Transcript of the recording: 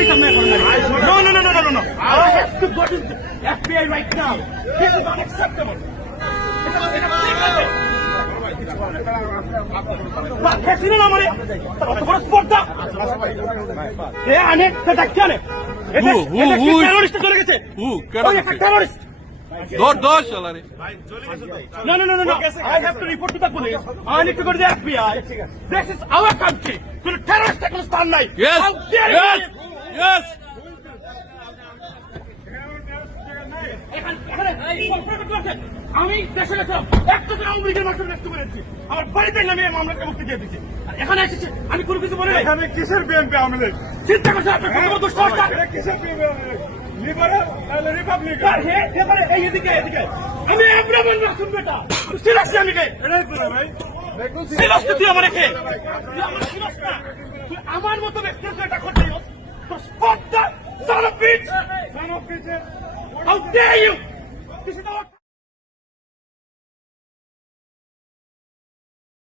দিতাম না এখন No, no, no, no, no, no, no. I have to go to the FBI right now. This is unacceptable. এটা এটা ঠিক আছে। বাদ খেয়েছিল না আমারে? অত বড় স্পর্ধা। এ আনে, ডাকছে আনে। is- চলে গেছে? Who? কেন ওই একটা গেছে? terrorist. ধর ধর শালারে No, no, no, no, no. I have to report to the police. I need to go to the FBI. This is our country. terrorist। How dare? আমি দেশে গেছিলাম একটা জন আওয়ামী লীগের মানুষের ব্যস্ত করেছি আমার বাড়িতে নামে এই মামলাটা মুক্তি দিয়ে দিচ্ছি আর এখানে এসেছে আমি কোনো কিছু বলি এখানে কিসের বিএনপি আওয়ামী লীগ চিন্তা করছে আপনার? এটা কিসের বিএনপি আওয়ামী লীগ লিবারেল তাহলে রিপাবলিকান আর হে, এবারে এই এদিকে, এদিকে। আমি আব্রাহাম মাসুম বেটা। সিরাজকে আমি কে? এটাই না ভাই সিরাজকে তুই আমার কে? আমার সিরাজ না। আমার মতো ব্যক্তির এটা How dare you!